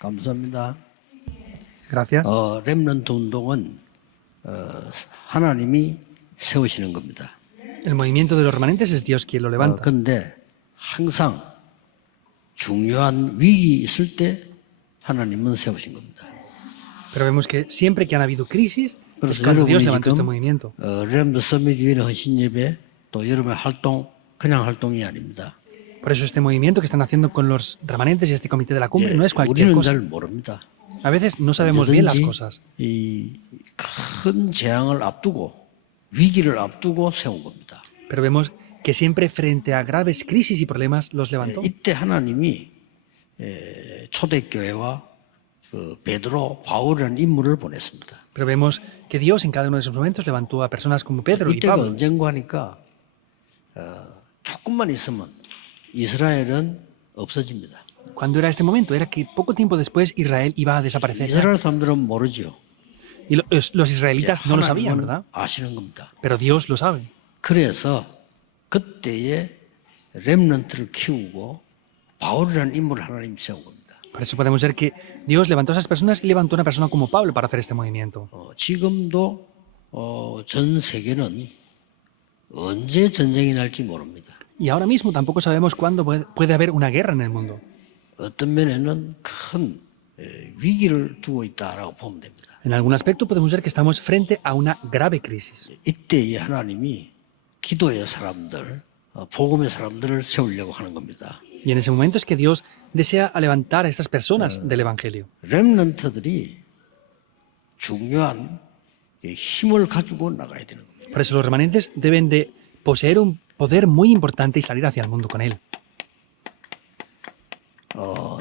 감사합니다. Gracias. 렘넌트 운동은 하나님이 세우시는 겁니다. El movimiento de los remanentes es Dios quien lo levanta. 그런데 항상 중요한 위기 있을 때 하나님은 세우신 겁니다. Pero vemos que siempre que han habido crisis, es 그래서 cuando Dios 여러분이 levantó este 지금 movimiento. 렘넌트 서밋 위원회 헌신 예배 또 여러분의 활동 그냥 활동이 아닙니다. Por eso este movimiento que están haciendo con los remanentes y este comité de la cumbre no es cualquier 우리는 cosa. 잘 모릅니다. A veces no sabemos bien las 언제든지 cosas. 이 큰 재앙을 앞두고 위기를 앞두고 세운 겁니다. Pero vemos que siempre frente a graves crisis y problemas los levantó. 이때 하나님이 초대교회와 베드로, 바울이라는 인물을 보냈습니다. Pero vemos que Dios en cada uno de esos momentos levantó a personas como Pedro y 이때가 Pablo. 언젠가 하니까 조금만 있으면 이스라엘은 없어집니다. Cuando era este momento, era que poco tiempo después Israel iba a desaparecer. 이스라엘 사람들은 모르죠. Y los israelitas no lo sabían, 하나님은 ¿verdad? 아시는 겁니다. Pero Dios lo sabe. 그래서 그때에 렘넌트를 키우고 바울이라는 인물을 하나님 세운 겁니다. Por eso podemos ver que Dios levantó a esas personas y levantó a una persona como Pablo para hacer este movimiento. 지금도 전 세계는 언제 전쟁이 날지 모릅니다. Y ahora mismo tampoco sabemos cuándo puede haber una guerra en el mundo. 어떤 면에는 큰 위기를 두고 있다라고 보면 됩니다. En algún aspecto podemos ver que estamos frente a una grave crisis. 이때에 하나님이 기도의 사람들, 복음의 사람들을 세우려고 하는 겁니다. Y en ese momento es que Dios desea levantar a estas personas del Evangelio. 렘넌트들이 중요한 힘을 가지고 나가야 되는 겁니다. Por eso los remanentes deben de poseer un poder muy importante y salir hacia el mundo con él.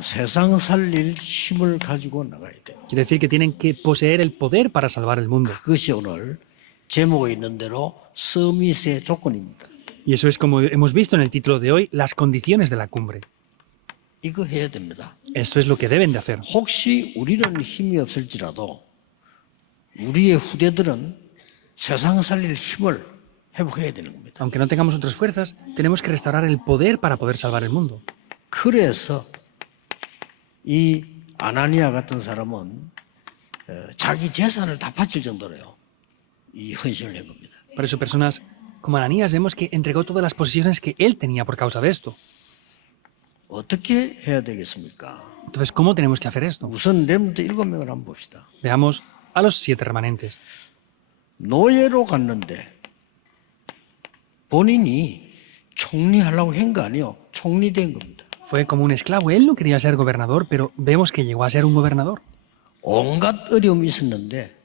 세상 살릴 힘을 가지고 나가야 돼요. Quiere decir que tienen que poseer el poder para salvar el mundo. 그것이 오늘 제목에 있는 대로 서밋의 조건입니다. Y eso es como hemos visto en el título de hoy, las condiciones de la cumbre. 이거 해야 됩니다. Esto es lo que deben de hacer. 혹시 우리는 힘이 없을지라도 우리의 후대들은 세상 살릴 힘을 회복해야 되는 겁니다. Aunque no tengamos otras fuerzas, tenemos que restaurar el poder para poder salvar el mundo. 그래서 이 아나니아 같은 사람은 자기 재산을 다 바칠 정도로요. 이 헌신을 한 겁니다. Por eso personas como Ananías vemos que entregó todas las posesiones que él tenía por causa de esto. 어떻게 해야 되겠습니까? Entonces, ¿cómo tenemos que hacer esto? 우선 렘넌트 7명을 한번 봅시다. Veamos a los 7 remanentes. 노예로 갔는데 본인이 총리하려고 한 거 아니에요. 총리된 겁니다. Fue como un esclavo. Él no quería ser gobernador, pero vemos que llegó a ser un gobernador. 온갖 어려움이 있었는데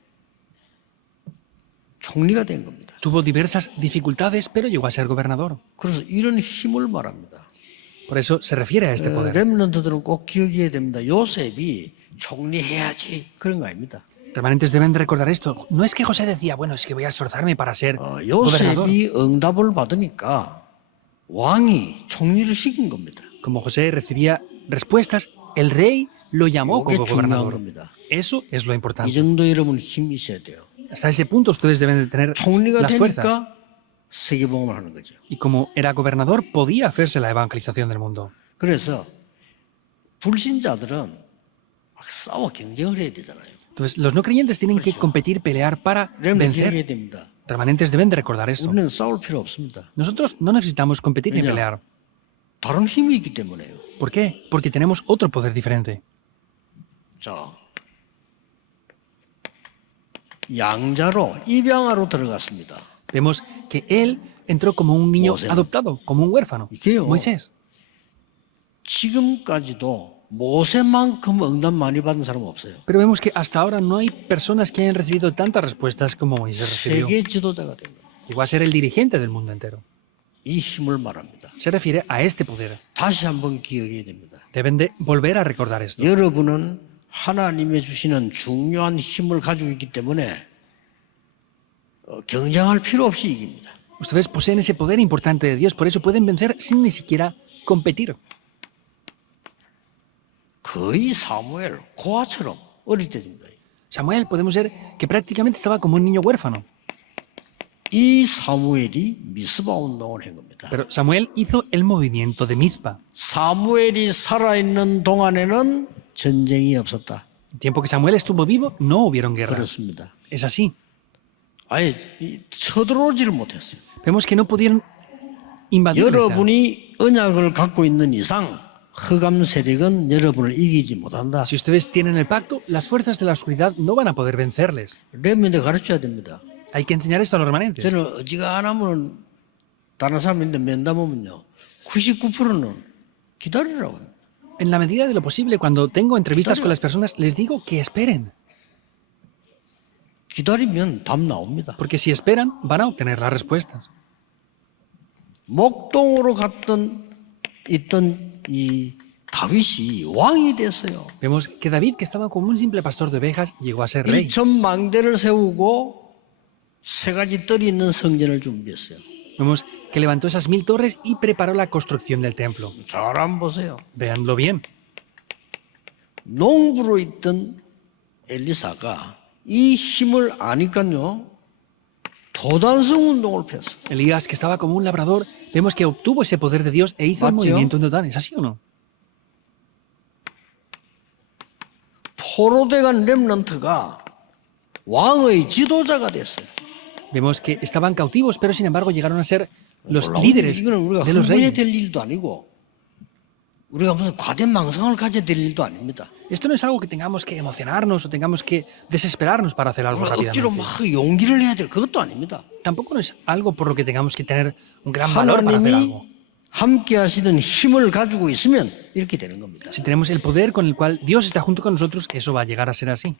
총리가 된 겁니다. Tuvo diversas dificultades, pero llegó a ser gobernador. 그래서 이런 힘을 말합니다. Por eso se refiere a este poder. 렘넌트들은 꼭 기억해야 됩니다. 요셉이 총리해야지 그런 거 아닙니다. Remanentes deben de recordar esto. No es que José decía, bueno, es que voy a esforzarme para ser gobernador. 요셉이 응답을 받으니까 왕이 총리를 시킨 겁니다. Como José recibía respuestas, el rey lo llamó 이게 como 중요한 gobernador. 겁니다. Eso es lo 이 importante. 정도 여러분 힘이 있어야 돼요. Hasta ese punto ustedes deben de tener 총리가 las fuerzas. 되니까 세계복음을 하는 거죠. Y como era gobernador, podía hacerse la evangelización del mundo. 그래서 불신자들은 막 싸워 경쟁을 해야 되잖아요. Entonces, los no creyentes tienen que competir, pelear para 렘넌트 기억해야 vencer. 됩니다. Remanentes deben de recordar esto. 우리는 싸울 필요 없습니다. Nosotros no necesitamos competir ni Mira. pelear. 다른 힘이 있기 때문에요. ¿Por qué? Porque tenemos otro poder diferente. 자, 양자로 입양아로 들어갔습니다. Vemos que él entró como un niño Moisés. adoptado, como un huérfano. 이게요. Moisés. 지금까지도 모세만큼 응답 많이 받은 사람은 없어요. Pero vemos que hasta ahora no hay personas que hayan recibido tantas respuestas como Moisés recibió. 세계 지도자가 된 거예요. Llegó a ser el dirigente del mundo entero. 이 힘을 말합니다. Se refiere a este poder. 다시 한번 기억해야 됩니다. Deben de volver a recordar esto. 여러분은 하나님의 주시는 중요한 힘을 가지고 있기 때문에 경쟁할 필요 없이 이깁니다. Ustedes poseen ese poder importante de Dios, por eso pueden vencer sin ni siquiera competir. 거의 사무엘, 고아처럼 어릴 때입니다. Samuel, podemos ver que prácticamente estaba como un niño huérfano. 이 사무엘이 미스바 운동을 한 겁니다. Pero Samuel hizo el movimiento de Mizpa. 사무엘이 살아있는 동안에는 전쟁이 없었다. El tiempo que Samuel estuvo vivo, no hubieron guerras. 그렇습니다. Es así. 아예 쳐들어오지를 못했어요. Vemos que no pudieron invadir. 여러분이 언약을 갖고 있는 이상 흑암 세력은 여러분을 이기지 못한다. Si ustedes tienen el pacto, las fuerzas de la oscuridad no van a poder vencerles. 렘민들 가르쳐야 됩니다. Hay que enseñar esto a los remanentes. 저는 어지간하면 다른 사람인데 면담하면요 99%는 기다리라고 합니다. En la medida de lo posible, cuando tengo entrevistas con las personas, les digo que esperen. 기다리면 답 나옵니다. Porque si esperan, van a obtener las respuestas. 목동으로 있던 이 다윗이 왕이 됐어요. Vemos que David, que estaba como un simple pastor de ovejas, llegó a ser rey. 1,000망대를 세우고 3가지 뜰이 있는 성전을 준비했어요. Vemos que levantó esas 1000 torres y preparó la construcción del templo. 잘 한번 보세요. Véanlo bien. 농부로 있던 엘리사가 이 힘을 아니까요 도단성 운동을 폈어. Elías, que estaba como un labrador, vemos que obtuvo ese poder de Dios e hizo el ¿맞죠? movimiento en Dotán. ¿Es así o no? 포로돼간 렘넌트가 왕의 지도자가 됐어요. Vemos que estaban cautivos, pero sin embargo llegaron a ser los 놀라운 líderes 이거는 우리가 de los 흥분해야 reyes. 될 일도 아니고 우리가 무슨 과대 망상을 가져야 될 일도 아닙니다. Esto no es algo que tengamos que emocionarnos o tengamos que desesperarnos para hacer algo 우리가 억지로 rápidamente. 막 용기를 해야 될 그것도 아닙니다. Tampoco no es algo por lo que tengamos que tener un gran valor para hacer algo. 하나님이 함께 하시는 힘을 가지고 있으면 이렇게 되는 겁니다. Si tenemos el poder con el cual Dios está junto con nosotros, eso va a llegar a ser así.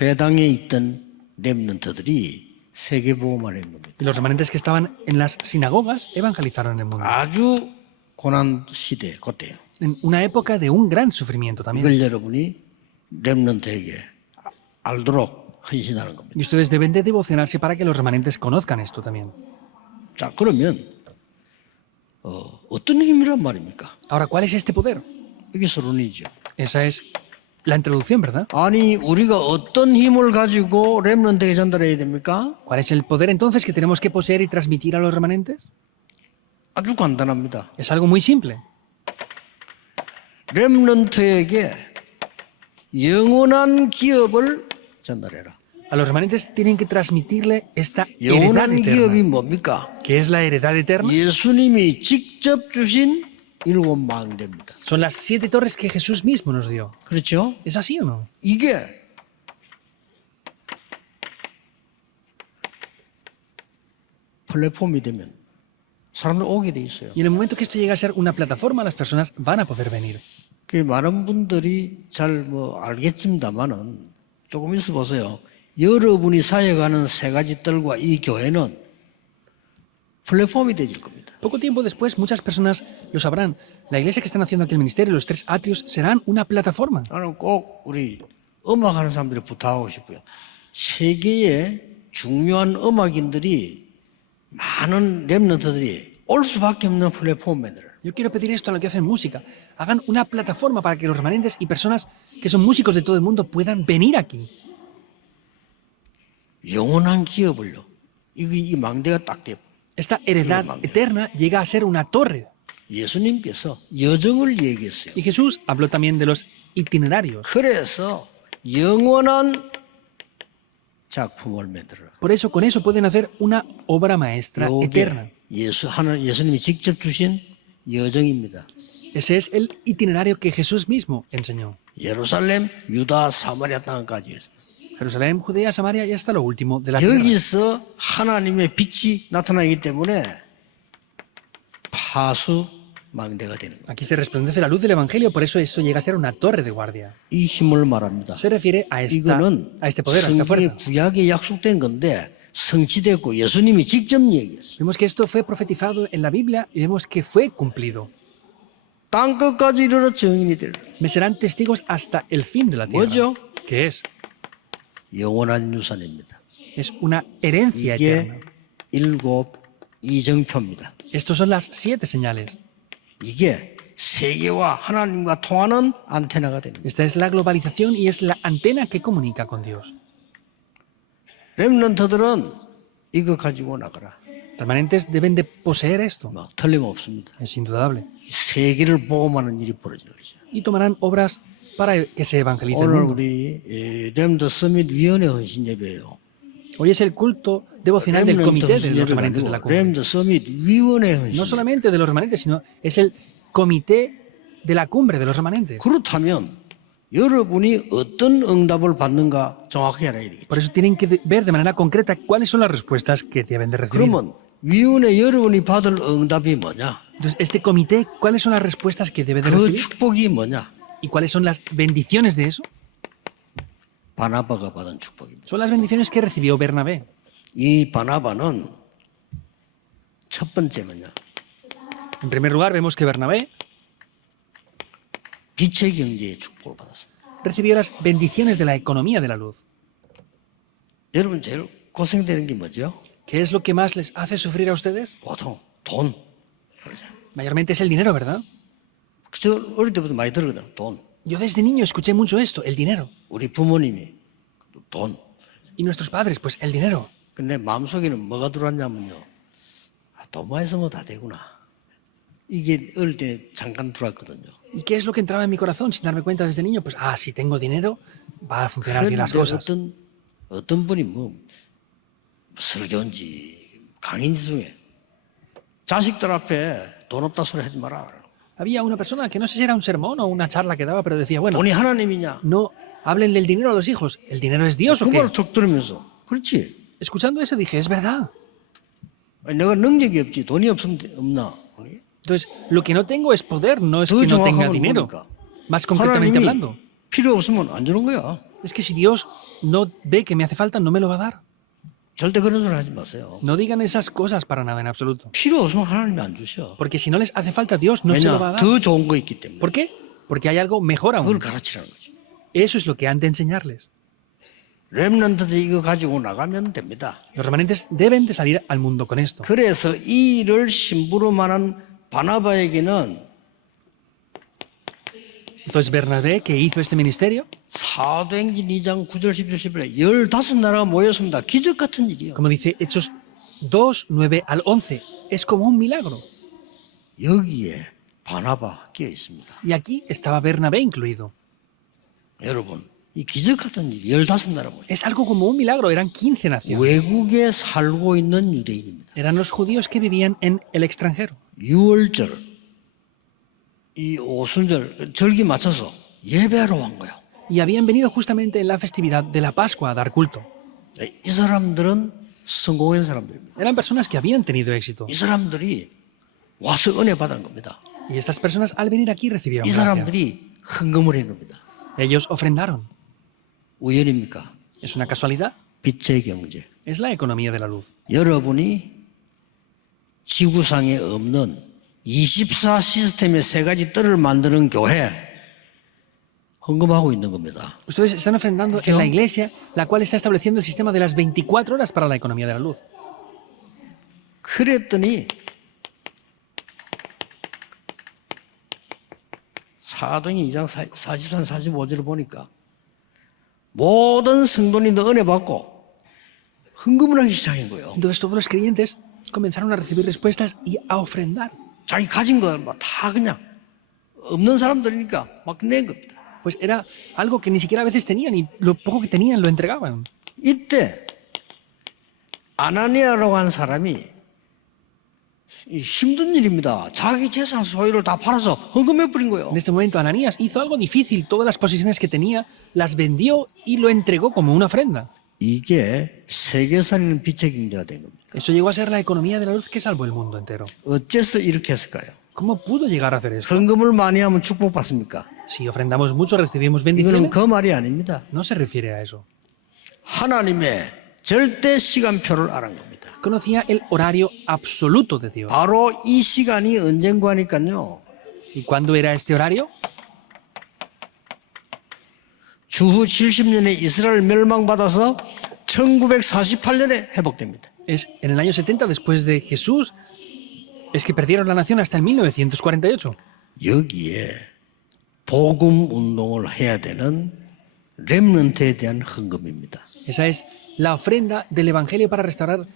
회당에 있던 렘넌트들이 세계복음을 한 겁니다. Y los remanentes que estaban en las sinagogas evangelizaron el mundo. 아주 고난 시대 그때요. En una época de un gran sufrimiento también. 이걸 여러분이 렘넌트에게 알도록 헌신하는 겁니다. Y ustedes deben de devocionarse para que los remanentes conozcan esto también. 자, 그러면 어떤 힘이란 말입니까? Ahora, ¿cuál es este poder? 이게 서론이죠. Esa es la introducción, ¿verdad? 아니 우리가 어떤 힘을 가지고 렘넌트에게 전달해야 됩니까? ¿Cuál es el poder entonces que tenemos que poseer y transmitir a los remanentes? 아주 간단합니다. Es algo muy simple. 렘넌트에게 영원한 기업을 전달해라. A los remanentes tienen que transmitirle esta heredad 영원한 기업이 eterna. 뭡니까? ¿Qué es la heredad eterna? 예수님이 직접 주신 7망대입니다. Son las 7 torres que Jesús mismo nos dio. 그렇죠? ¿Es así o no? 이게 플랫폼이 되면 사람들 오게 돼 있어요. Y en el momento que esto llega a ser una plataforma, las personas van a poder venir. 그 많은 분들이 잘 알겠습니다만은 조금 있어 보세요. 여러분이 사역하는 3가지 뜰과 이 교회는 플랫폼이 되질 겁니다. Poco tiempo después, muchas personas lo sabrán. La iglesia que están haciendo aquí el ministerio, los 3 atrios, serán una plataforma. 나는 꼭 우리 음악하는 사람들이 부탁하고 싶어요. 세계의 중요한 음악인들이 많은 렘넌트들이 올 수밖에 없는 플랫폼 만들어요. Yo quiero pedir esto a los que hacen música. Hagan una plataforma para que los remanentes y personas que son músicos de todo el mundo puedan venir aquí. 영원한 기업을요. 이 망대가 딱 돼요. Esta heredad eterna llega a ser una torre. 예수님께서 여정을 얘기했어요. Y Jesús habló también de los itinerarios. 그래서 영원한 작품을 만들어라. Por eso, con eso pueden hacer una obra maestra eterna. 이게 예수님이 직접 주신 여정입니다. Ese es el itinerario que Jesús mismo enseñó. 예루살렘, 유다, 사마리아 땅까지. Jerusalén, Judea, Samaria y hasta lo último de la tierra. 여기서 하나님의 빛이 나타나기 때문에 파수 망대가 되는 거예요. Aquí se resplandece la luz del Evangelio, por eso esto llega a ser una torre de guardia. 이 힘을 말합니다. Se refiere a 이거는 este poder, a esta 성경의 fuerza. 구약에 약속된 건데 성취됐고 예수님이 직접 얘기했어요. Vemos que esto fue profetizado en la Biblia y vemos que fue cumplido. 땅 끝까지 이르러 증인이 될 Me serán testigos hasta el fin de la tierra. 뭐죠? ¿Qué es? 영원한 유산입니다. Es una herencia eterna. 이게 7 이정표입니다. Estos son las 7 señales. 이게 세계와 하나님과 통하는 안테나가 됩니다. Esta es la globalización y es la antena que comunica con Dios. 렘넌트들은 이거 가지고 나가라. Permanentes deben de poseer esto. 틀림없습니다. Es indudable. 세계를 복음하는 일이 벌어지는 거죠. Y tomarán obras para que se evangelice el 오늘 mundo. 우리 렘더 서밋 위원회 헌신 예배예요. Hoy es el culto devocional del 렘넌트 comité 헌신 de los 예배가 remanentes de la 아니고 cumbre. 렘더 서밋 위원회 헌신. No solamente de los remanentes, sino es el comité de la cumbre de los remanentes. 그렇다면 여러분이 어떤 응답을 받는가 정확히 알아야 되겠죠. Por eso tienen que ver de manera concreta cuáles son las respuestas que deben de recibir. 그러면 위원회 여러분이 받을 응답이 뭐냐? Entonces, este comité, ¿cuáles son las respuestas que debe de 그 recibir? 축복이 뭐냐? ¿Y cuáles son las bendiciones de eso? 바나바가 받은 축복입니다. Son las bendiciones que recibió Bernabé. 이 바나바는 첫 번째 뭐냐? En primer lugar, vemos que Bernabé 빛의 경제의 축복을 받았습니다. recibió las bendiciones de la economía de la luz. 여러분 제일 고생되는 게 뭐죠? ¿Qué es lo que más les hace sufrir a ustedes? 보통 돈. 그러죠. Mayormente es el dinero, ¿verdad? 저 어릴 때부터 많이 들었거든. 돈. Yo desde niño escuché mucho esto, el dinero. 우리 부모님이 돈. Y nuestros padres, pues el dinero. 근데 마음속에는 뭐가 들어왔냐면요. 돈 많이 쓰면 다 되구나. 이게 어릴 때 잠깐 들어왔거든요. ¿Y qué es lo que entraba en mi corazón sin darme cuenta desde niño? Pues, si tengo dinero, va a funcionar bien las 그런데 cosas. 어떤 분이 뭐 설교인지 강인지 중에 자식들 앞에 돈 없다 소리 하지 마라. Había una persona que no sé si era un sermón o una charla que daba, pero decía, bueno, 돈이 하나님이냐? no hablen del dinero a los hijos. ¿El dinero es Dios o 그 qué? 말을 툭 들으면서 그렇지. Escuchando eso dije, es verdad. 아니, 내가 능력이 없지 돈이 없으면 없나? Entonces, lo que no tengo es poder, no es 더 que no tenga 정확하면 dinero. 뭡니까? Más concretamente 하나님이 hablando. 필요 없으면 안 주는 거야. Es que si Dios no ve que me hace falta, no me lo va a dar. 절대 그런 소리 하지 마세요. No digan esas cosas para nada en absoluto. 필요 없으면 하나님이 안 주셔. Porque si no les hace falta, Dios no se lo va a 왜냐? dar. 더 좋은 거 있기 때문에. ¿Por qué? Porque hay algo mejor 그걸 aún. 가르치라는 거지. Eso es lo que han de enseñarles. 렘넌트들 이거 가지고 나가면 됩니다. Los remanentes deben de salir al mundo con esto. 그래서 이 일을 심부름하는 바나바에게는 Entonces Bernabé, que hizo este ministerio, 사도행전 2장 9절 10절 11에 15나라가 모였습니다. 기적 같은 일이요. como dice Hechos 2, 9 al 11, es como un milagro. 여기에 바나바 끼어 있습니다. Y aquí estaba Bernabé incluido. 여러분, 이 기적 같은 일이 15나라 모여. Es algo como un milagro, eran 15 naciones. 외국에 살고 있는 유대인입니다. Eran los judíos que vivían en el extranjero. 6월절 이 오순절 절기 맞춰서 예배하러 온 거예요. Y habían venido justamente en la festividad de la Pascua a dar culto. 이 사람들은 성공한 사람들입니다. Eran personas que habían tenido éxito. 이 사람들이 와서 은혜 받은 겁니다. Y estas personas al venir aquí recibieron 이 gracia. 사람들이 헌금을 한 겁니다. Ellos ofrendaron. 우연입니까? ¿Es una casualidad? 빛의 경제. Es la economía de la luz. 여러분이 지구상에 없는 24 시스템의 세 가지 뜰을 만드는 교회 헌금하고 있는 겁니다. Ustedes están ofrendando en la iglesia, la cual está estableciendo el sistema de las 24 horas para la economía de la luz. 그랬더니 사도행 2장 43, 45절을 보니까 모든 성도님도 은혜 받고 헌금을 하기 시작한 거예요. Entonces todos los creyentes comenzaron a recibir respuestas y a ofrendar. 자기 가진 거 다 그냥 없는 사람들이니까 막 낸 겁니다. Pues era algo que ni siquiera a veces tenían y lo poco que tenían lo entregaban. 이때 아나니아라고 하는 사람이 힘든 일입니다. 자기 재산 소유를 다 팔아서 헌금해 버린 거예요. En este momento Ananías hizo algo difícil, todas las posesiones que tenía las vendió y lo entregó como una ofrenda. 이게 세계 살리는 빛의 경제가 된 겁니다. Eso llegó a ser la economía de la luz que salvó el mundo entero. 어째서 이렇게 했을까요? ¿Cómo pudo llegar a hacer eso? 헌금을 많이 하면 축복받습니까? Si ofrendamos mucho, recibimos 이거는 bendiciones. 그 말이 아닙니다. No se refiere a eso. 하나님의 절대 시간표를 알은 겁니다. Conocía el horario absoluto de Dios. 바로 이 시간이 언젠가 하니까요. ¿Y cuándo era este horario? 주후 70년에 이스라엘 멸망받아서 1948년에 회복됩니다. Es en el año 70 después de Jesús. Es que perdieron la nación hasta el 1948. 여기에 복음 운동을 해야 되는 렘넌트에 대한 헌금입니다. Esa es la ofrenda del Evangelio para restaurar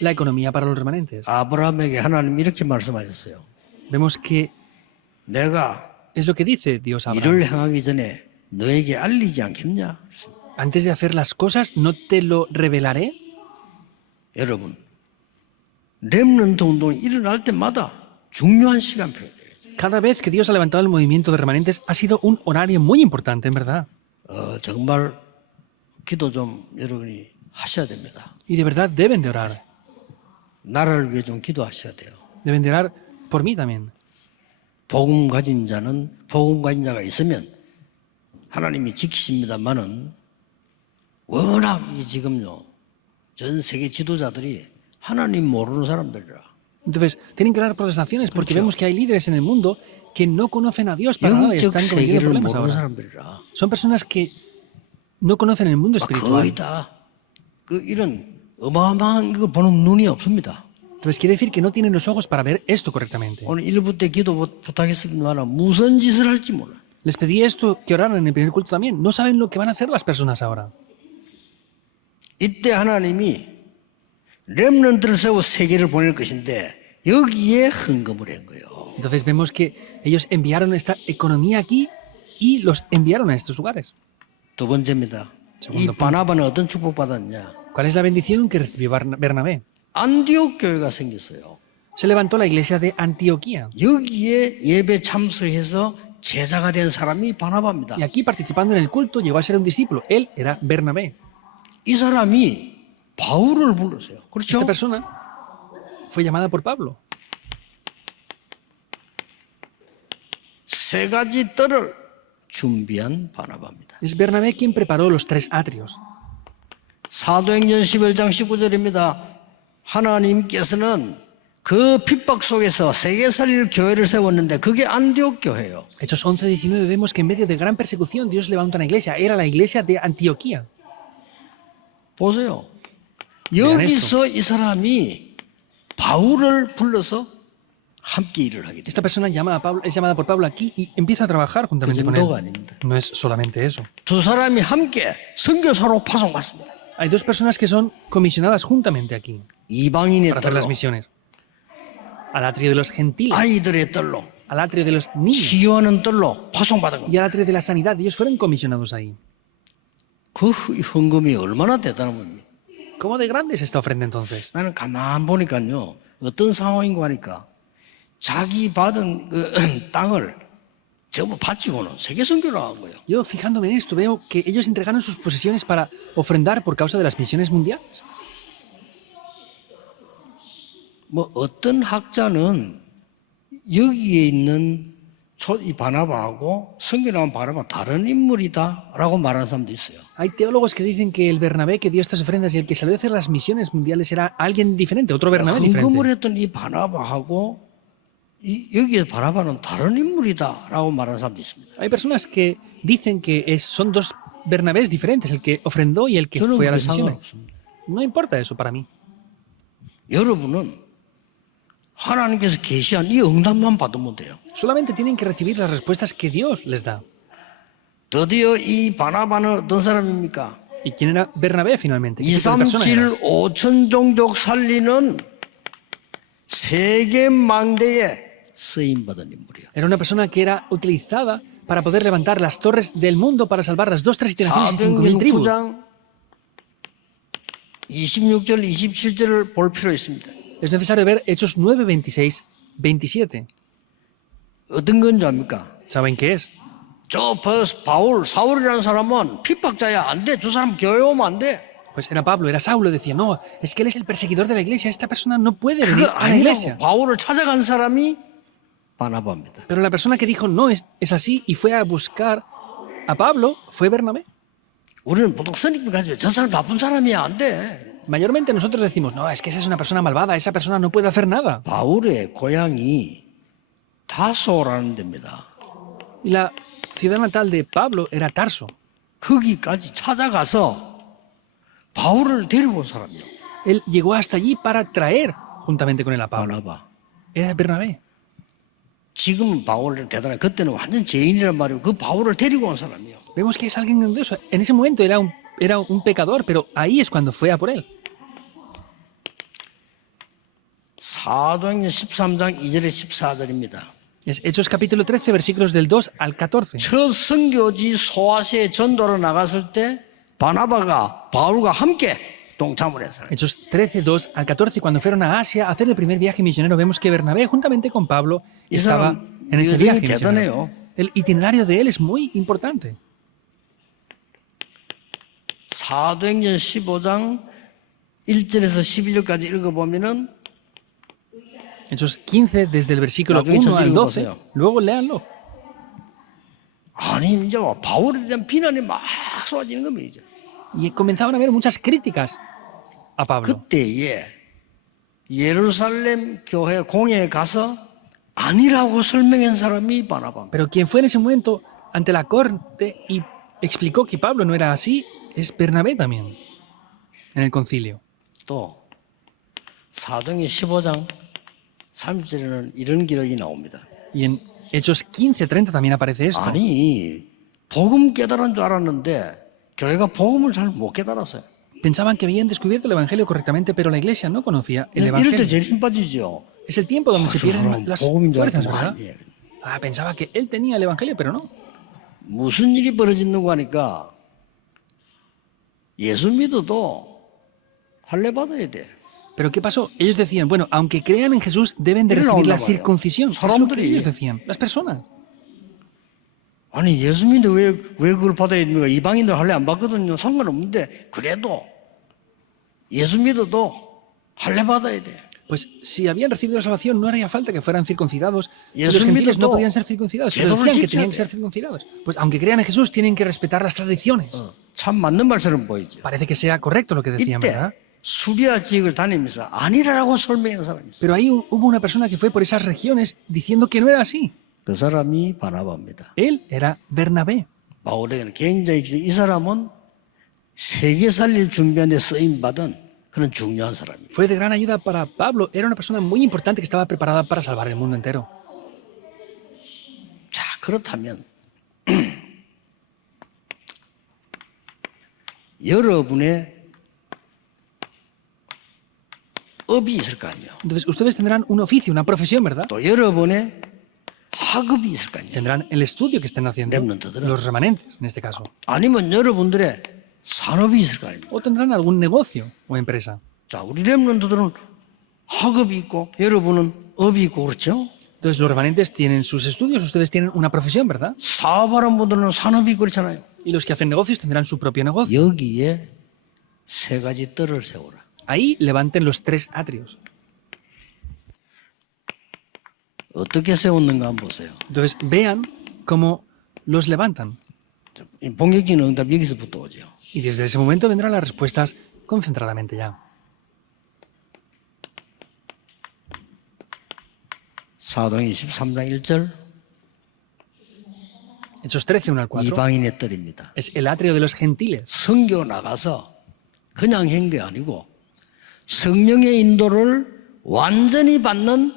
la economía para los remanentes. 아브라함에게 하나님 이렇게 말씀하셨어요. Vemos que 내가 es lo que dice Dios a Abraham. 일을 행하기 전에 너에게 알리지 않겠냐? 그랬습니다. Antes de hacer las cosas, ¿no te lo revelaré? 여러분, 렘넌트 운동이 일어날 때마다 중요한 시간표예요. Cada vez que Dios ha levantado el movimiento de remanentes ha sido un horario muy importante, en verdad. 정말 기도 좀 여러분이 하셔야 됩니다. Y de verdad deben de orar. 나라를 위해 좀 기도하셔야 돼요. Deben de orar por mí también. 복음 가진 자가 있으면 하나님이 지키십니다만은 워낙 이 지금요 전 세계 지도자들이 하나님 모르는 사람들이라. Entonces, tienen que orar por las naciones porque vemos que hay líderes en el mundo que no conocen a Dios para nada y 영적 están cometiendo 세계를 problemas 모르는 ahora. 사람들이라. Son personas que no conocen el mundo 거의 espiritual. 다 이런 어마어마한 걸 보는 눈이 없습니다. Entonces, quiere decir que no tienen los ojos para ver esto correctamente. 오늘 1부 때 기도 부탁했습니다만 무슨 짓을 할지 몰라. Les pedí esto que oraran en el primer culto también. No saben lo que van a hacer las personas ahora. 이때 하나님이 렘넌트를 세워 세계를 보낼 것인데 여기에 헌금을 한 거예요. Entonces vemos que ellos enviaron esta economía aquí y los enviaron a estos lugares. 두 번째입니다. 이 segundo 바나바는 어떤 축복받았냐? ¿Cuál es la bendición que recibió Bernabé? 안디옥 교회가 생겼어요. Se levantó la iglesia de Antioquía. 여기에 예배 참석해서 제자가 된 사람이 바나바입니다. Y aquí participando en el culto llegó a ser un discípulo. Él era Bernabé. 이 사람이 바울을 불렀어요. 그렇죠? Esta persona fue llamada por Pablo. 세 가지 뜰을 준비한 바나바입니다. Es Bernabé quien preparó los 3 atrios. 사도행전 11장 19절입니다. 하나님께서는 그 핍박 속에서 세계 살릴 교회를 세웠는데 그게 안디옥 교회예요. Hechos 11:19 vemos que en medio de gran persecución Dios levanta una iglesia. Era la iglesia de Antioquía. 보세요. 여기서 이 사람이 바울을 불러서 함께 일을 하게 돼요. Esta persona es llamada por Pablo aquí y empieza a trabajar juntamente con 정도가 él. 아닙니다. No es solamente eso. 두 사람이 함께 선교사로 파송받습니다. Hay 2 personas que son comisionadas juntamente aquí 이방인의 para hacer 뜰로, las misiones. Al atrio de los gentiles, 아이들의 뜰로, al atrio de los niños 치유하는 뜰로 파송받은 겁니다. y al atrio de la sanidad. Ellos fueron comisionados ahí. 그 헌금이 얼마나 대단한 겁니까? ¿Cómo de grande es esta ofrenda entonces? 나는 가만 보니까요 어떤 상황인가 하니까 자기 받은 그 땅을 전부 바치고는 세계 선교를 한 거예요. Yo fijándome en esto veo que ellos entregaron sus posesiones para ofrendar por causa de las misiones mundiales. 뭐 어떤 학자는 여기에 있는 이 바나바하고 성경 나온 바나바 다른 인물이다라고 말하는 사람도 있어요. Hay teólogos que dicen que el Bernabé que dio estas ofrendas y el que salió a hacer las misiones mundiales era alguien diferente, otro Bernabé 헌금을 diferente. 했던 이 바나바하고 여기에 바나바는 다른 인물이다라고 말하는 사람도 있습니다. Hay personas que dicen que son 2 Bernabés diferentes, el que ofrendó y el que 저는 fue a 그게 las misiones. 상관없습니다. No importa eso para mí. 여러분은 하나님께서 계시한 이 응답만 받으면 돼요. Solamente tienen que recibir las respuestas que Dios les da. 드디어 이 바나바는 어떤 사람입니까? ¿Y quién era Bernabé finalmente? ¿Qué tipo de persona 237 era? 5천 종족 살리는 세계 망대에 쓰임받은 인물이에요. Era una persona que era utilizada para poder levantar las torres del mundo para salvar las 2, 3 generaciones y 5.000 tribus. 9장 26절 27절을 볼 필요 있습니다. Es necesario ver Hechos 9, 26, 27. 어떤 건지 압니까? ¿Saben qué es? 저 사울이라는 사람은 핍박자야. 안 돼. 저 사람 교회 오면 안 돼. Pues era Pablo, era Saulo, decía, no, es que él es el perseguidor de la iglesia, esta persona no puede 그거 venir a la 아니라고 iglesia. 바울을 찾아간 사람이 바나바입니다. Pero la persona que dijo no es así y fue a buscar a Pablo fue Bernabé. 우리는 보통 선입견 가지고 저 사람 나쁜 사람이야. 안 돼. Mayormente nosotros decimos, no, es que esa es una persona malvada, esa persona no puede hacer nada. 바울의 고향이 다소라는 데입니다. Y la ciudad natal de Pablo era Tarso. 거기까지 찾아가서 바울을 데리고 온 사람이요. Él llegó hasta allí para traer juntamente con él a Pablo. 바나바. Era Bernabé. 지금은 바울은 대단해. 그때는 완전 죄인이란 말이고 그 바울을 데리고 온 사람이요. Vemos que es alguien grandioso. En ese momento era un pecador, pero ahí es cuando fue a por él. 사도행전 13장 2절에 14절입니다. Es Hechos capítulo 13, versículos del 2 al 14. 첫 선교지 소아시아에 전도로 나갔을 때 바나바가 바울과 함께 동참을 했어요. Hechos 13, 2 al 14, cuando fueron a Asia a hacer el primer viaje misionero, vemos que Bernabé, juntamente con Pablo, estaba en ese viaje misionero. El itinerario de él es muy importante. 사도행전 15장 1절에서 12절까지 읽어보면은 Hechos 15, desde el versículo 나중에 1 저 al 12. 읽어보세요. Luego léanlo. 아니 이제 바울에 대한 비난이 막 쏟아지는 겁니다. 이제. Y comenzaban a haber muchas críticas a Pablo. 그때에 예루살렘 교회 공회에 가서 아니라고 설명한 사람이 바나바입니다. Pero quien fue en ese momento ante la corte y explicó que Pablo no era así, es Bernabé también, en el concilio. 또 사도행전 15장 30절에는 이런 기록이 나옵니다. Y en Hechos 15, 30 también aparece esto. 아니 복음 깨달은 줄 알았는데 교회가 복음을 잘 못 깨달았어요. Pensaban que habían descubierto el Evangelio correctamente, pero la iglesia no conocía el 이럴 때 Evangelio. 제일 힘 빠지죠. Es el tiempo donde se 저 사람 pierden las 복음인 줄 fuerzas, 알았더만 ¿verdad? Pensaba que él tenía el Evangelio, pero no. 무슨 일이 벌어지는가 하니까 예수 믿어도 할례 받아야 돼. Pero ¿qué pasó? Ellos decían, bueno, aunque crean en Jesús, deben de recibir la circuncisión. Es lo que ellos decían, las personas. 아니 예수 믿는데 왜 그걸 받아야 됩니까? 이방인들 할례 안 받거든요. 상관없는데 그래도 예수 믿어도 할례 받아야 돼. Pues si habían recibido la salvación, no haría falta que fueran circuncidados. Y Jesús los gentiles no mismo podían ser circuncidados. que Pero todo decían que chicha. tenían que ser circuncidados. Pues aunque crean en Jesús, tienen que respetar las tradiciones. 참 맞는 말처럼 보이죠. Parece que sea correcto lo que decían, ¿verdad? 이때 수리아 지역을 다니면서 아니라고 설명한 사람이 있어요. Pero ahí hubo una persona que fue por esas regiones diciendo que no era así. 그 사람이 바나바입니다. Él era Bernabé. 바울에게는 굉장히 이 사람은 세계 살릴 준비하는 데 쓰임 받은 그런 중요한 사람이에요. Fue de gran ayuda para Pablo. Era una persona muy importante que estaba preparada para salvar el mundo entero. 자, 그렇다면 여러분의 업이 있을 거 아니에요. Entonces, ustedes tendrán un oficio, una profesión, ¿verdad? 또 여러분의 학업이 있을 거 아니에요. Tendrán el estudio que estén haciendo, Remnant들은. los remanentes, en este caso. 아니면 여러분들의 산업이 있을 거 아닙니까? O tendrán algún negocio o empresa. 자, 우리 렘넌트들은 학업이 있고 여러분은 업이 있고 그렇죠? Entonces, los remanentes tienen sus estudios, ustedes tienen una profesión, ¿verdad? 사업하는 분들은 산업이 있고 그렇잖아요. Y los que hacen negocios tendrán su propio negocio. 여기에 세 가지 뜰을 세우라. Ahí levanten los 3 atrios. 어떻게 세웠는가 한번 보세요. Entonces, vean cómo los levantan. 본격적인 응답 여기서부터 오죠. Y desde ese momento vendrán las respuestas concentradamente ya. 사도행 23장 1절 Hechos 13, 1 al 4. 이방인의 뜰입니다. Es el atrio de los gentiles. 선교 나가서 그냥 한 게 아니고 성령의 인도를 완전히 받는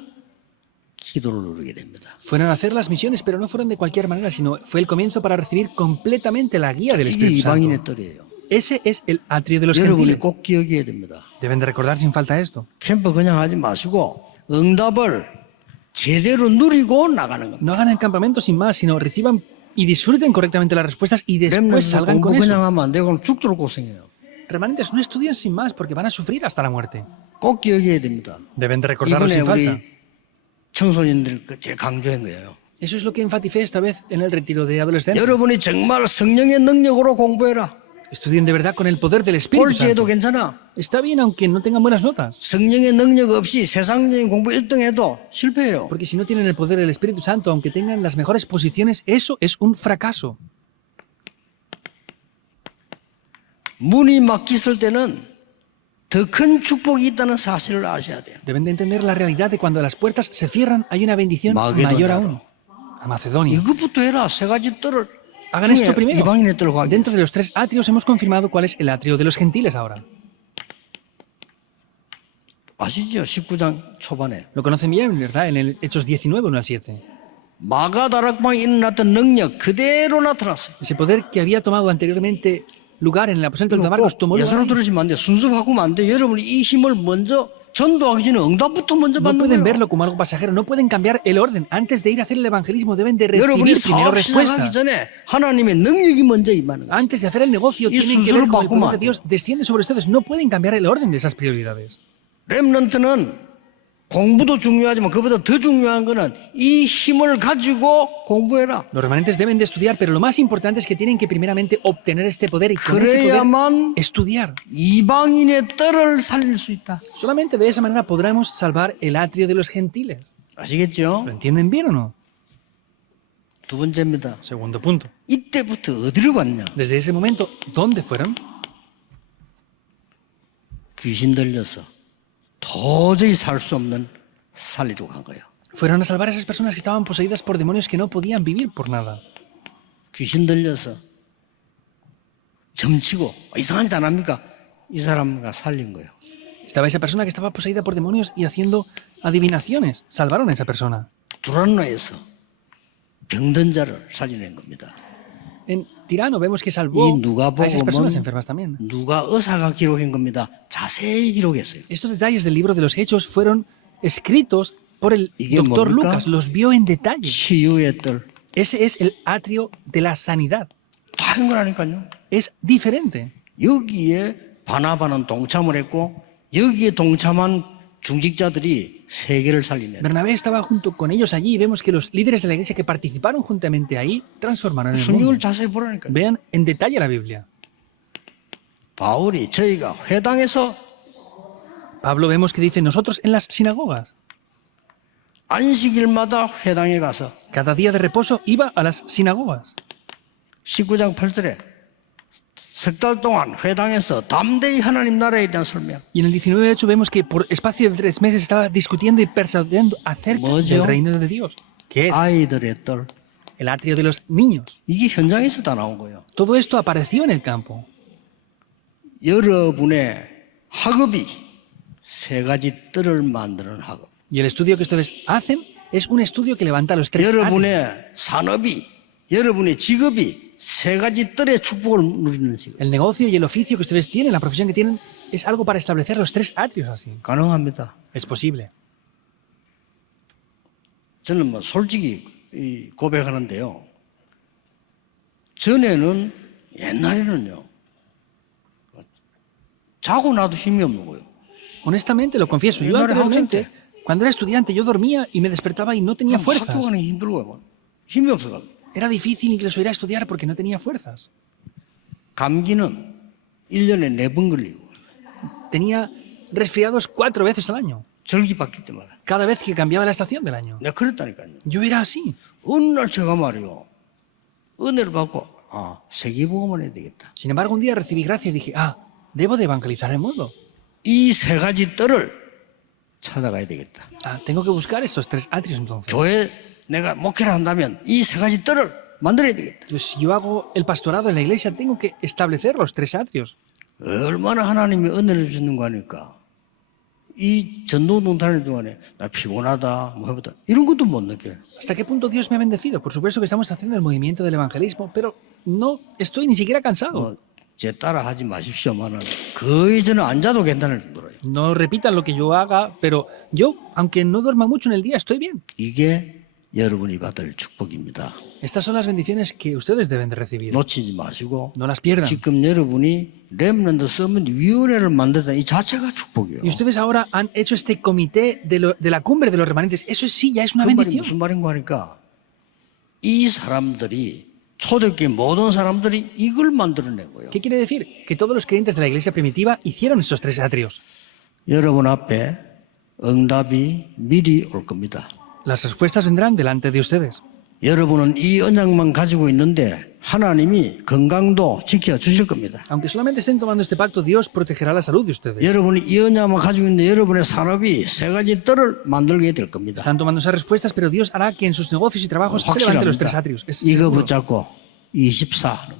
기도를 누리게 됩니다. Fueron a hacer las misiones, pero no fueron de cualquier manera, sino fue el comienzo para recibir completamente la guía del 이게 Espíritu 이방인의 Santo. 뜰이에요. Ese es el atrio de los 여러분이 gentiles. 꼭 기억해야 됩니다. Deben de recordar sin falta esto. 캠프 그냥 하지 마시고 응답을 제대로 누리고 나가는 겁니다. No hagan el campamento sin más, sino reciban y disfruten correctamente las respuestas y después 렘넌트 salgan 공부 con 그냥 eso. 하면 안 되고 그럼 죽도록 고생해요. Remanentes no estudian sin más porque van a sufrir hasta la muerte. 꼭 기억해야 됩니다. Deben de recordarlo 이번에 sin falta. 우리 청소년들 제일 강조한 거예요. Eso es lo que enfaticé esta vez en el retiro de adolescentes. 여러분이 정말 성령의 능력으로 공부해라. Estudien de verdad con el poder del Espíritu 꼴찌해도 Santo. 괜찮아. Está bien aunque no tengan buenas notas, 성령의 능력 없이 세상적인 공부 1등 해도 실패해요. porque si no tienen el poder del Espíritu Santo, aunque tengan las mejores posiciones, eso es un fracaso. 문이 막혔을 때는 더 큰 축복이 있다는 사실을 아셔야 돼요. Deben de entender la realidad de cuando las puertas se cierran, hay una bendición Macedonia. mayor aún. A Macedonia. 이것부터 해라. 세 가지 뜰을 Hagan esto 중에 primero. 이방인의 뜰을 하기 Dentro de los 3 atrios hemos confirmado cuál es el atrio de los gentiles ahora. 아시죠? 19장 초반에 Lo conocen bien, ¿verdad? En el Hechos 19, 1 al 7. 마가다락방에 일어났던 능력 그대로 나타났어요. Ese poder que había tomado anteriormente lugar en el aposento del Damasco tomó lugar 예사로 ahí. 들으시면 안 돼요. 순수 바꾸면 안 돼요. 여러분이 이 힘을 먼저 전도하기 전에 응답부터 먼저 No 받는 pueden 거예요. verlo como algo pasajero, no pueden cambiar el orden. Antes de ir a hacer el evangelismo deben de 여러분이 recibir primero 사업 시작하기 respuesta. 전에 하나님의 능력이 먼저 임하는 거예요. Antes de hacer el negocio Y tienen que 순서를 ver cómo el 바꾸면 poder 안 de Dios desciende sobre ustedes. No pueden cambiar el orden de esas prioridades. 렘넌트는 공부도 중요하지만 그보다 더 중요한 거는 이 힘을 가지고 공부해라. Los remanentes deben de estudiar, pero lo más importante es que tienen que primeramente obtener este poder y con ese poder 그래야만 estudiar. 이방인의 뜰을 살릴 수 있다. Solamente de esa manera podremos salvar el atrio de los gentiles. 아시겠죠? ¿Lo entienden bien o no? 두 번째입니다. Segundo punto. 이때부터 어디로 갔냐? Desde ese momento, ¿dónde fueron? 귀신 들려서 도저히 살 수 없는 살리로 간 거예요. Fueron a salvar a esas personas que estaban poseídas por demonios que no podían vivir por nada. 귀신 들려서 점치고 이상한 짓 안 합니까? 이 사람과 살린 거예요. Estaba esa persona que estaba poseída por demonios y haciendo adivinaciones. Salvaron a esa persona. 두란노에서 병든 자를 살려낸 겁니다. En Tirano vemos que salvó 이 a esas personas 누가복음은 enfermas también. 누가 의사가 기록한 겁니다. 자세히 기록했어요. Estos detalles del libro de los Hechos fueron escritos por el ¿Y qué doctor 뭡니까? Lucas. Los vio en detalle. 치유의 뜰. Ese es el atrio de la sanidad. 다른 거라니까요. Es diferente. 여기에 바나바는 동참을 했고 여기에 동참한 중직자들이 세계를 살리네. Bernabé estaba junto con ellos allí y vemos que los líderes de la iglesia que participaron juntamente ahí transformaron el 성경을 mundo. 자세히 보라니까요. Vean en detalle la Biblia. 바울이 저희가 회당에서 Pablo vemos que dice nosotros en las sinagogas. 안식일마다 회당에 가서 Cada día de reposo iba a las sinagogas. 19장 8절에 석 달 동안 회당에서 담대히 하나님 나라에 대한 설명. Y en el 19:8 vemos que por espacio de 3 meses estaba discutiendo y persuadiendo acerca 뭐죠? del reino de Dios. ¿Qué es? 아이들의 뜰. El atrio de los niños. 이게 현장에서 다 나온 거예요. Todo esto apareció en el campo. 여러분의 학업이 세 가지 뜰을 만드는 학업. Y el estudio que ustedes hacen es un estudio que levanta los 3 atrios. 여러분의 산업이, 여러분의 직업이 세 가지 뜰의 축복을 누리는 직업. El negocio y el oficio que ustedes tienen, la profesión que tienen, es algo para establecer los 3 atrios así. 가능합니다. Es posible. 저는 뭐 솔직히 고백하는데요. 전에는 옛날에는요. 자고 나도 힘이 없는 거예요. Honestamente, lo confieso. Yo No eres anteriormente, cuando era estudiante, yo dormía y me despertaba y no tenía 학교 fuerzas. 가는 게 힘들고요. 뭐. 힘이 없어가지고. Era difícil incluso ir a estudiar porque no tenía fuerzas. 감기는 1년에 4번 걸리고 Tenía resfriados 4 veces al año, 절기 바뀔 때마다. cada vez que cambiaba la estación del año. 내가 그랬다니까요. Yo era así. 어느 날 제가 말이요. 은혜를 받고 세계복음을 해야 되겠다. Sin embargo, un día recibí gracia y dije, debo de evangelizar el mundo. 이 세 가지 뜰을 찾아가야 되겠다. Tengo que buscar esos 3 atrios entonces. 교회 내가 목회를 한다면 이 세 가지 뜰을 만들어야 되겠다. Entonces, si yo hago el pastorado en la iglesia, tengo que establecer los 3 atrios. 얼마나 하나님이 은혜를 주는 거 아닐까. 이 전도운동 다니는 동안에 나 피곤하다 뭐 해보다 이런 것도 못 느껴요. ¿Hasta qué punto Dios me ha bendecido? Por supuesto que estamos haciendo el movimiento del evangelismo, pero no estoy ni siquiera cansado. 제 따라 하지 마십시오만은 거의 저는 안 자도 괜찮을 정도로요. No repitan lo que yo haga, pero yo, aunque no duerma mucho en el día, estoy bien. 이게 여러분이 받을 축복입니다. Estas son las bendiciones que ustedes deben de recibir. 놓치지 마시고 No las pierdan. 지금 여러분이 렘넌트 서밋 위원회를 만들다 이 자체가 축복이에요. Y ustedes ahora han hecho este comité de la cumbre de los remanentes. Eso sí, ya es una 그 말이 bendición. 무슨 말인가 하니까 이 사람들이 초대교회 모든 사람들이 이걸 만들어낸 거예요. ¿Qué quiere decir? Que todos los creyentes de la iglesia primitiva hicieron esos 3 atrios. 여러분 앞에 응답이 미리 올 겁니다. Las respuestas vendrán delante de ustedes. 여러분은 이 언약만 가지고 있는데 하나님이 건강도 지켜주실 겁니다. Aunque solamente estén tomando este pacto, Dios protegerá la salud de ustedes. 여러분이 이 언약만 가지고 있는데 여러분의 산업이 세 가지 뜰을 만들게 될 겁니다. Están tomando esas respuestas, pero Dios hará que en sus negocios y trabajos se levanten los 3 확실합니다. atrios. Es 이거 seguro. 붙잡고 24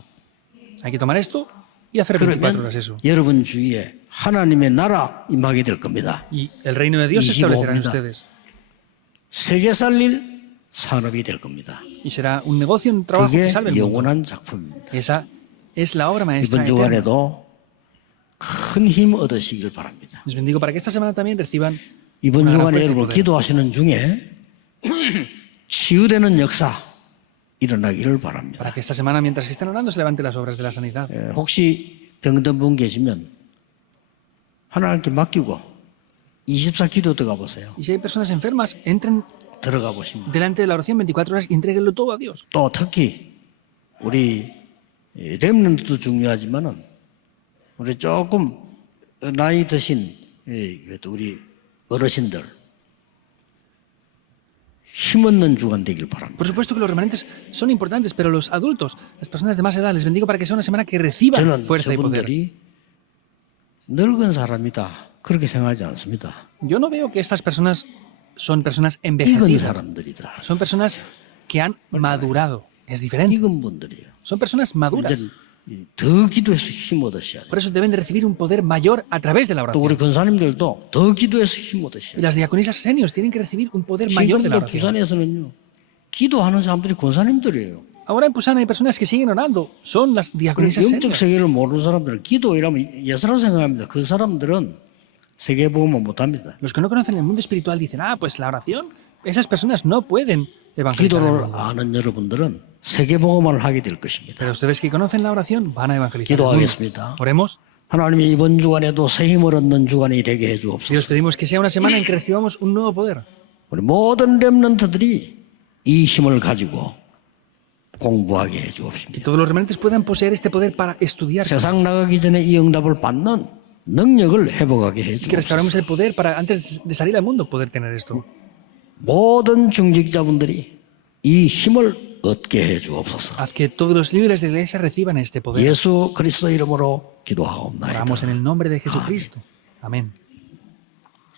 Hay que tomar esto y hacer 24 horas 그러면 eso. 여러분 주위에 하나님의 나라 임하게 될 겁니다. Y el reino de Dios se establecerá en ustedes. 세계 살릴 산업이 될 겁니다. Y será un negocio, un trabajo que 그게 salve el mundo. 영원한 작품입니다. Esa es la obra maestra 이번 eterna. 주간에도 큰 힘 얻으시길 바랍니다. Les bendigo para que esta semana también reciban 이번 una gran 주간에 fuerza y 여러분 poder. 기도하시는 중에 치유되는 역사 일어나기를 바랍니다. Para que esta semana, mientras estén orando, se levante las obras de la sanidad. 혹시 병든 분 계시면 하나님께 맡기고 24 기도 들어가 보세요. Y si hay personas enfermas, entren 들어가 보시면 delante de la oración 24 horas y entréguenlo todo a Dios. 또 특히 우리 렘넌트도 중요하지만은 우리 조금 나이 드신 우리 어르신들 힘없는 주간 되길 바랍니다. Por supuesto que los remanentes son importantes, pero los adultos, las personas de más edad, les bendigo para que sea una semana que reciban 저는 fuerza y poder. 저분들이 늙은 사람이다 그렇게 생각하지 않습니다. Yo no veo que estas personas son personas 익은 envejecidas. 사람들이다. Son personas que han madurado. Es diferente. 익은 분들이에요. Son personas maduras. 이제 더 기도해서 힘 얻으셔야 돼요. Por eso deben de recibir un poder mayor a través de la 또 oración. 우리 권사님들도 더 기도해서 힘 Y 얻으셔야 돼요. las diaconisas seniors tienen que recibir un poder mayor de la 지금도 oración. 부산에서는요. 기도하는 사람들이 권사님들이에요. Ahora en Pusan hay personas que siguen orando. Son las diaconisas 영적 seniors. 세계를 모르는 사람들은 기도이라면 예사라고 생각합니다. 그 사람들은 세계복음을 못합니다. Los que no conocen el mundo espiritual dicen, pues la oración, esas personas no pueden evangelizar. el 기도를 mundo. 아는 여러분들은 세계복음을 하게 될 것입니다. Pero ustedes que conocen la oración van a evangelizar. el mundo. 기도하겠습니다. Oremos. 하나님이 이번 주간에도 새 힘을 얻는 주간이 되게 Dios, 해주옵소서. pedimos que sea una semana en que recibamos un nuevo poder. 우리 모든 렘넌트들이 이 힘을 가지고 공부하게 Que 해주옵소서. todos los remanentes puedan poseer este poder para estudiar. 세상 나가기 전에 이 응답을 받는 능력을 회복하게 Que restauremos 해주옵소서. el poder para, antes de salir al mundo, poder tener esto. 모든 중직자분들이 이 힘을 얻게 해주옵소서. Haz que todos los líderes de la iglesia reciban este poder. 예수 그리스도 이름으로 기도하옵나이다. Oramos en el nombre de Jesucristo. Amén.